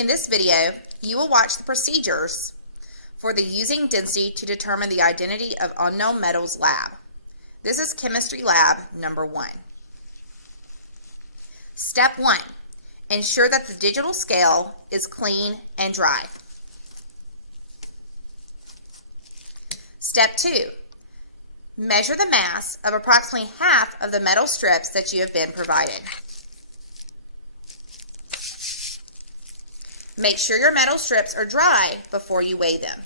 In this video, you will watch the procedures for the Using Density to Determine the Identity of Unknown Metals lab. This is Chemistry Lab number 1. Step 1. Ensure that the digital scale is clean and dry. Step 2. Measure the mass of approximately half of the metal strips that you have been provided. Make sure your metal strips are dry before you weigh them.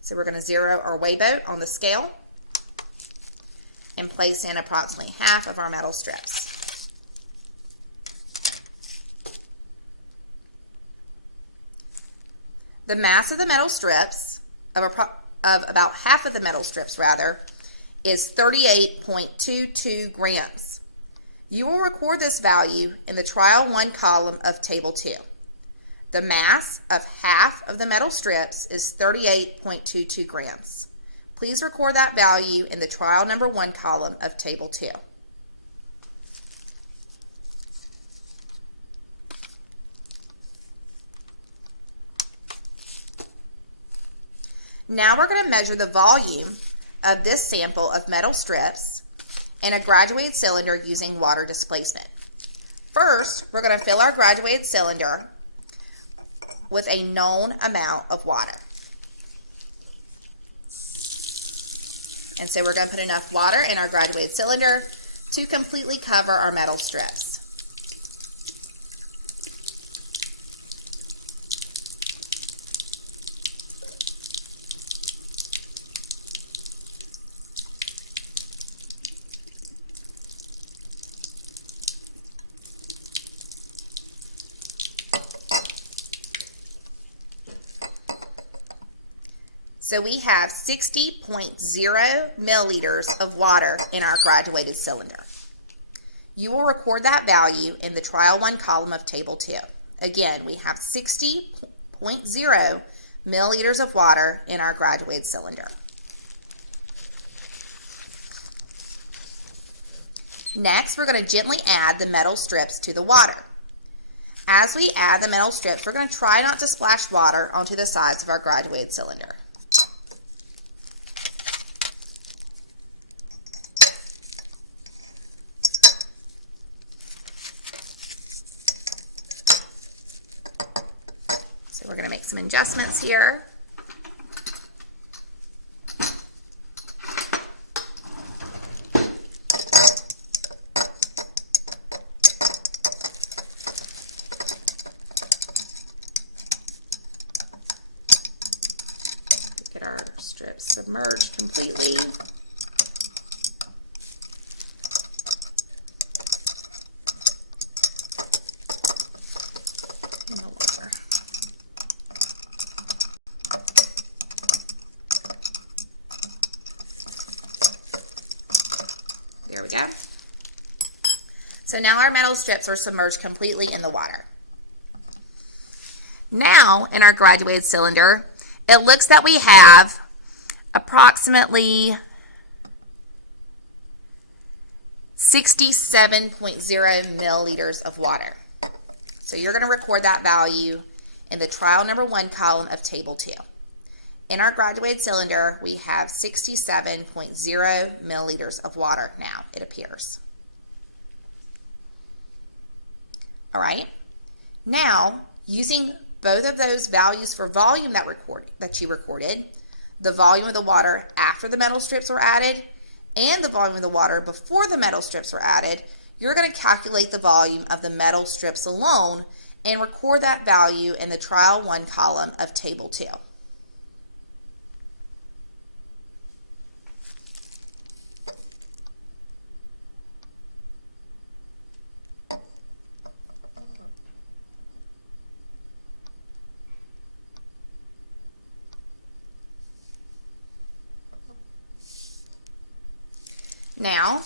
So we're going to zero our weigh boat on the scale and place in approximately half of our metal strips. The mass of the metal strips, of about half of the metal strips rather, is 38.22 grams. You will record this value in the Trial 1 column of Table 2. The mass of half of the metal strips is 38.22 grams. Please record that value in the Trial Number 1 column of Table 2. Now we're going to measure the volume of this sample of metal strips in a graduated cylinder using water displacement. First, we're going to fill our graduated cylinder with a known amount of water. And so we're going to put enough water in our graduated cylinder to completely cover our metal strips. So we have 60.0 milliliters of water in our graduated cylinder. You will record that value in the Trial 1 column of Table 2. Again, we have 60.0 milliliters of water in our graduated cylinder. Next, we're going to gently add the metal strips to the water. As we add the metal strips, we're going to try not to splash water onto the sides of our graduated cylinder. So we're going to make some adjustments here. Get our strips submerged completely. There we go. So now our metal strips are submerged completely in the water. Now, in our graduated cylinder, it looks that we have approximately 67.0 milliliters of water. So you're going to record that value in the Trial Number 1 column of Table 2. In our graduated cylinder, we have 67.0 milliliters of water now, it appears. All right. Now, using both of those values for volume that you recorded, the volume of the water after the metal strips were added, and the volume of the water before the metal strips were added, you're going to calculate the volume of the metal strips alone and record that value in the Trial 1 column of Table 2. Now,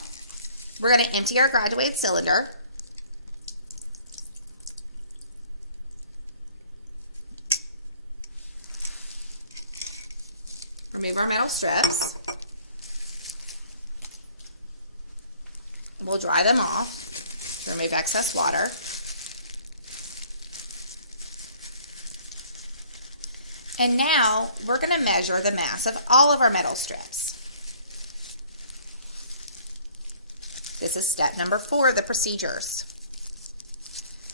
we're going to empty our graduated cylinder. Remove our metal strips. We'll dry them off to remove excess water. And now we're going to measure the mass of all of our metal strips. This is step number 4 of the procedures.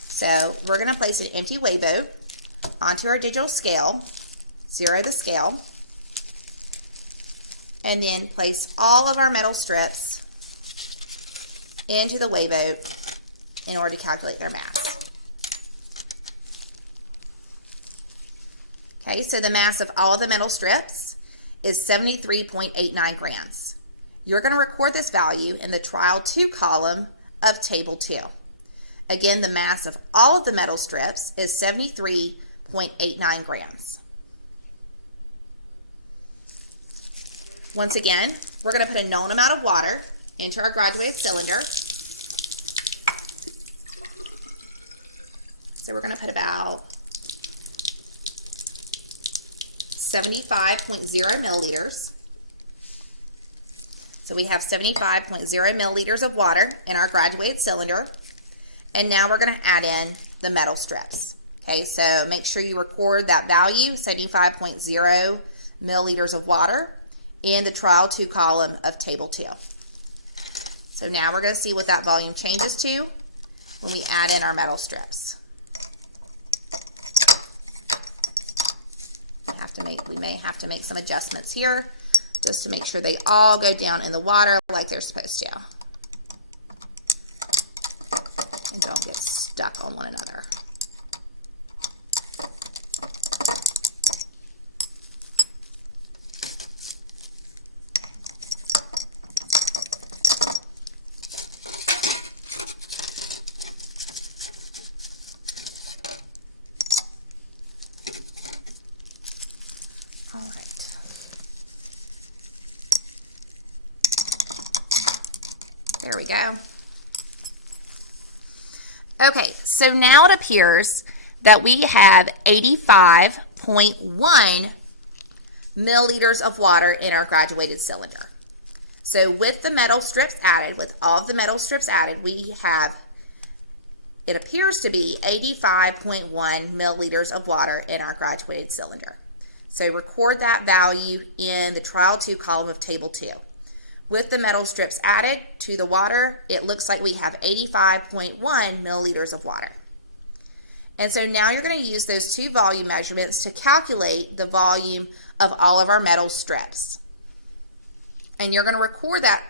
So we're going to place an empty weigh boat onto our digital scale, zero the scale, and then place all of our metal strips into the weigh boat in order to calculate their mass. Okay, so the mass of all of the metal strips is 73.89 grams. You're going to record this value in the Trial 2 column of Table 2. Again, the mass of all of the metal strips is 73.89 grams. Once again, we're going to put a known amount of water into our graduated cylinder. So we're going to put about 75.0 milliliters. So we have 75.0 milliliters of water in our graduated cylinder. And now we're going to add in the metal strips. Okay, so make sure you record that value, 75.0 milliliters of water, in the Trial 2 column of Table 2. So now we're going to see what that volume changes to when we add in our metal strips. We may have to make some adjustments here just to make sure they all go down in the water like they're supposed to. And don't get stuck on one another. All right. There we go. Okay, so now it appears that we have 85.1 milliliters of water in our graduated cylinder. So with the metal strips added, with all of the metal strips added, we have, it appears to be 85.1 milliliters of water in our graduated cylinder. So record that value in the Trial 2 column of Table 2. With the metal strips added to the water, it looks like we have 85.1 milliliters of water. And so now you're going to use those two volume measurements to calculate the volume of all of our metal strips. And you're going to record that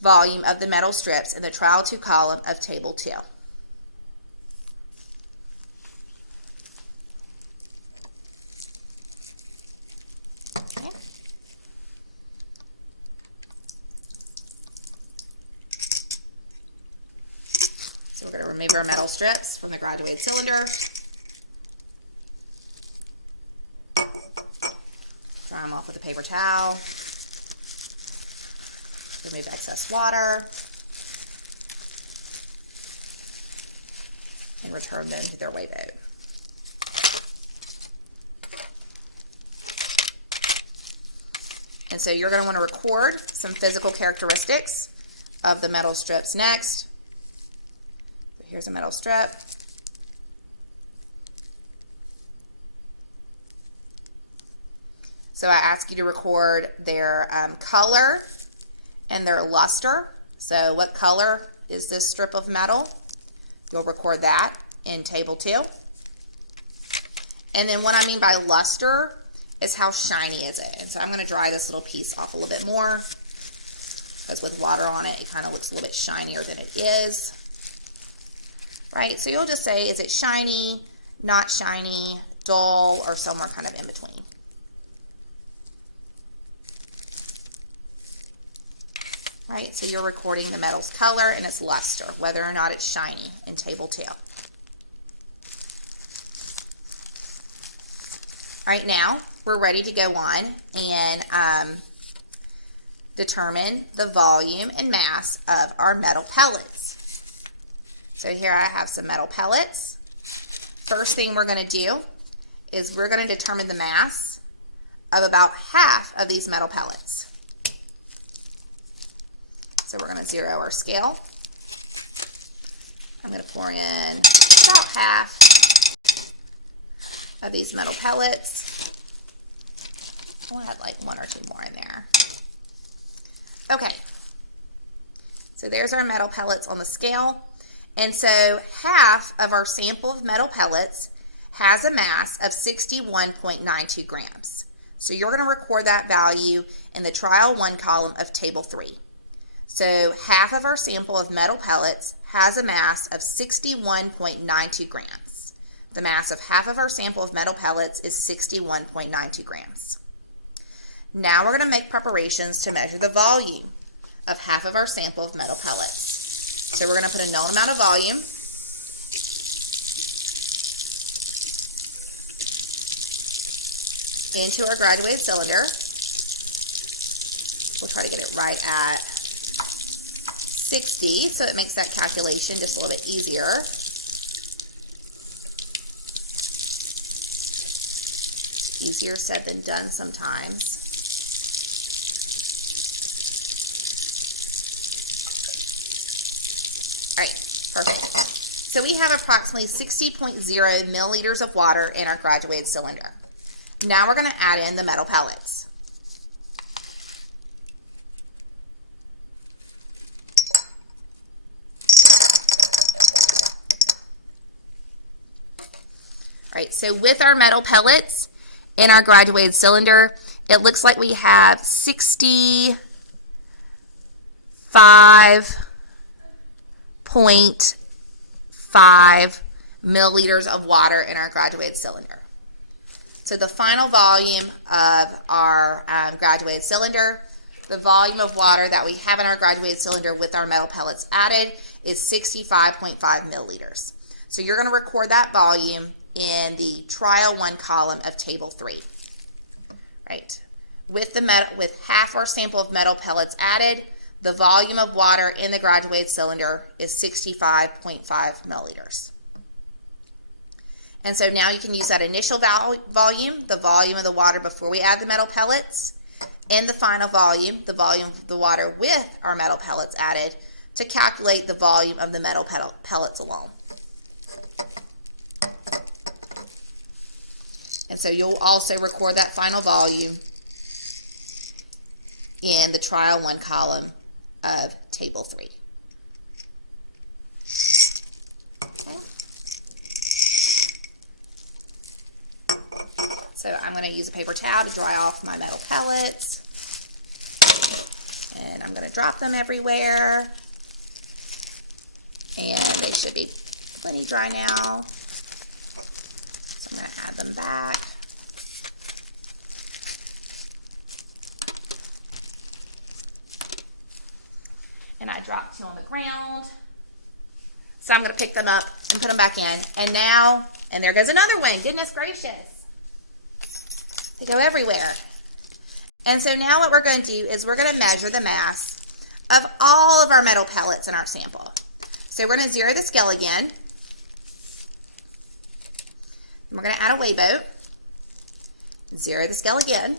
volume of the metal strips in the Trial 2 column of Table 2. Okay. So we're going to remove our metal strips from the graduated cylinder. Dry them off with a paper towel. Remove excess water. And return them to their weigh boat. And so you're going to want to record some physical characteristics of the metal strips next. Here's a metal strip. So I ask you to record their color and their luster. So what color is this strip of metal? You'll record that in Table 2. And then what I mean by luster is how shiny is it. And so I'm going to dry this little piece off a little bit more, because with water on it, it kind of looks a little bit shinier than it is. Right? So you'll just say, is it shiny, not shiny, dull, or somewhere kind of in between. Right? So you're recording the metal's color and its luster, whether or not it's shiny in Table 2. All right, now we're ready to go on and determine the volume and mass of our metal pellets. So here I have some metal pellets. First thing we're going to do is we're going to determine the mass of about half of these metal pellets. So we're going to zero our scale. I'm going to pour in about half of these metal pellets. We'll add like one or two more in there. Okay, so there's our metal pellets on the scale. And so half of our sample of metal pellets has a mass of 61.92 grams. So you're going to record that value in the trial 1 column of table 3. So half of our sample of metal pellets has a mass of 61.92 grams. The mass of half of our sample of metal pellets is 61.92 grams. Now we're going to make preparations to measure the volume of half of our sample of metal pellets. So we're going to put a known amount of volume into our graduated cylinder. We'll try to get it right at 60, so it makes that calculation just a little bit easier. Easier said than done sometimes. All right, perfect. So we have approximately 60.0 milliliters of water in our graduated cylinder. Now we're going to add in the metal pellets. All right, so with our metal pellets in our graduated cylinder, it looks like we have 65.5 milliliters of water in our graduated cylinder. So the final volume of our graduated cylinder, the volume of water that we have in our graduated cylinder with our metal pellets added is 65.5 milliliters. So you're going to record that volume in the trial 1 column of table 3. Right. With half our sample of metal pellets added, the volume of water in the graduated cylinder is 65.5 milliliters. And so now you can use that initial volume, the volume of the water before we add the metal pellets, and the final volume, the volume of the water with our metal pellets added, to calculate the volume of the metal pellets alone. And so you'll also record that final volume in the trial 1 column of table 3. Okay. So I'm going to use a paper towel to dry off my metal pellets. And I'm going to drop them everywhere. And they should be plenty dry now. So I'm going to add them back. And I dropped 2 on the ground. So I'm going to pick them up and put them back in. And now, and there goes another one. Goodness gracious. They go everywhere. And so now what we're going to do is we're going to measure the mass of all of our metal pellets in our sample. So we're going to zero the scale again. We're going to add a weigh boat. Zero the scale again.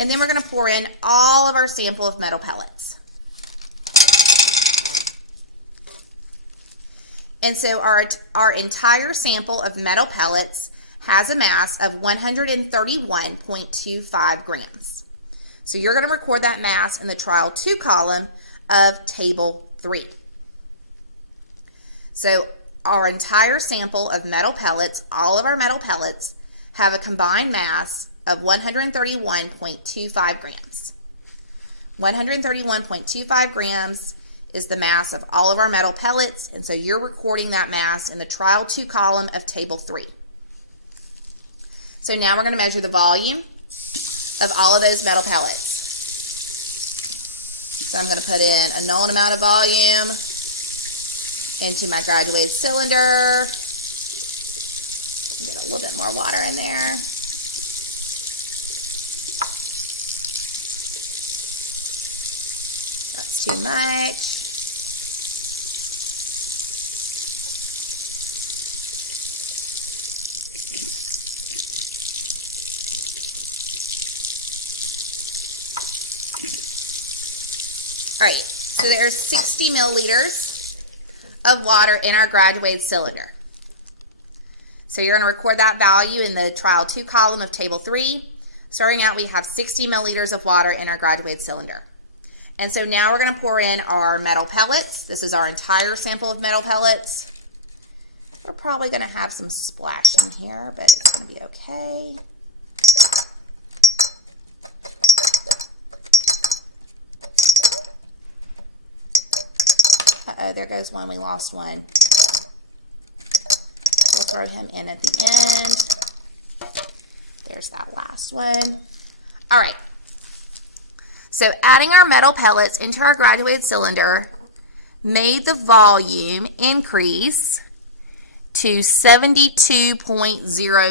And then we're going to pour in all of our sample of metal pellets. And so our entire sample of metal pellets has a mass of 131.25 grams. So you're going to record that mass in the trial 2 column of table 3. So our entire sample of metal pellets, all of our metal pellets, have a combined mass of 131.25 grams. 131.25 grams is the mass of all of our metal pellets, and so you're recording that mass in the trial 2 column of table 3. So now we're going to measure the volume of all of those metal pellets. So I'm going to put in a known amount of volume into my graduated cylinder. Get a little bit more water in there. That's too much. All right, so there's 60 milliliters of water in our graduated cylinder. So you're going to record that value in the trial 2 column of table 3. Starting out, we have 60 milliliters of water in our graduated cylinder. And so now we're going to pour in our metal pellets. This is our entire sample of metal pellets. We're probably going to have some splashing here, but it's going to be okay. Uh-oh, there goes one. We lost one. We'll throw him in at the end. There's that last one. All right. So adding our metal pellets into our graduated cylinder made the volume increase to 72.0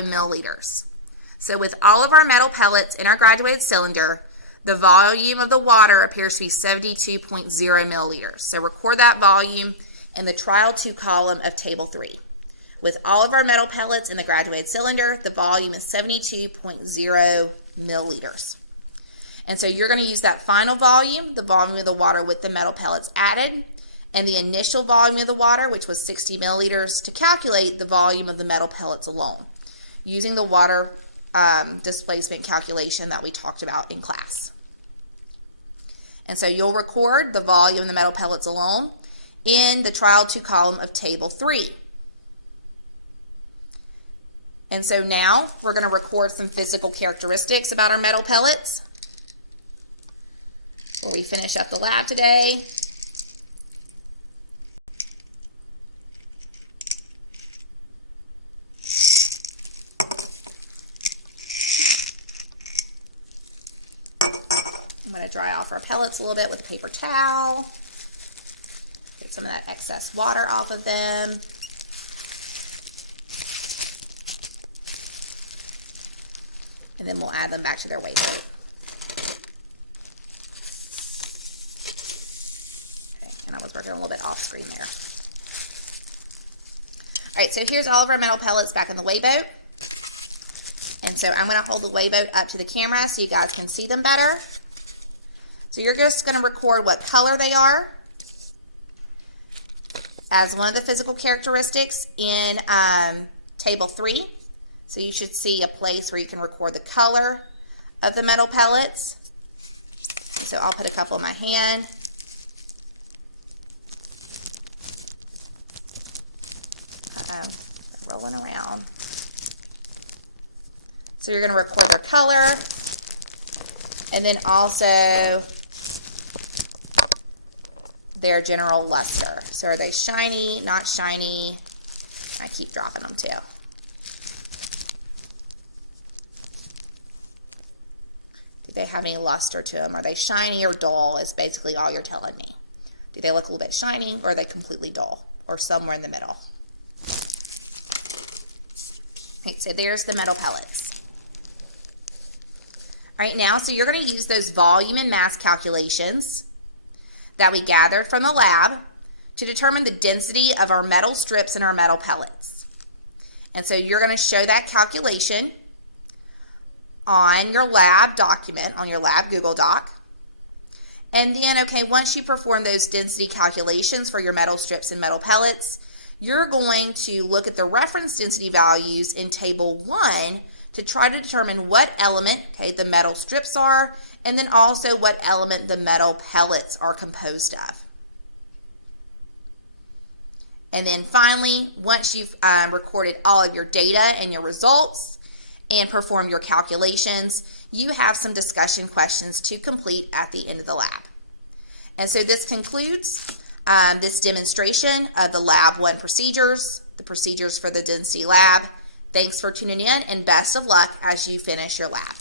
milliliters. So with all of our metal pellets in our graduated cylinder, the volume of the water appears to be 72.0 milliliters. So record that volume in the trial 2 column of table 3. With all of our metal pellets in the graduated cylinder, the volume is 72.0 milliliters. And so you're going to use that final volume, the volume of the water with the metal pellets added, and the initial volume of the water, which was 60 milliliters, to calculate the volume of the metal pellets alone, using the water displacement calculation that we talked about in class. And so you'll record the volume of the metal pellets alone in the trial 2 column of table 3. And so now we're going to record some physical characteristics about our metal pellets before we finish up the lab today. I'm going to dry off our pellets a little bit with a paper towel. Get some of that excess water off of them. And then we'll add them back to their weight load. Okay, and I was working a little bit off screen there. All right, so here's all of our metal pellets back in the weigh boat. And so I'm going to hold the weigh boat up to the camera so you guys can see them better. So you're just going to record what color they are as one of the physical characteristics in table 3. So you should see a place where you can record the color of the metal pellets. So I'll put a couple in my hand. Uh-oh, they're rolling around. So you're going to record their color, and then also their general luster. So are they shiny, not shiny? I keep dropping them too. They have any luster to them? Are they shiny or dull is basically all you're telling me. Do they look a little bit shiny, or are they completely dull, or somewhere in the middle? Okay, so there's the metal pellets. All right, now, so you're going to use those volume and mass calculations that we gathered from the lab to determine the density of our metal strips and our metal pellets. And so you're going to show that calculation on your lab document, on your lab Google Doc. And then, okay, once you perform those density calculations for your metal strips and metal pellets, you're going to look at the reference density values in table 1 to try to determine what element, okay, the metal strips are, and then also what element the metal pellets are composed of. And then finally, once you've recorded all of your data and your results, and perform your calculations, you have some discussion questions to complete at the end of the lab. And so this concludes this demonstration of the Lab 1 procedures, the procedures for the density lab. Thanks for tuning in, and best of luck as you finish your lab.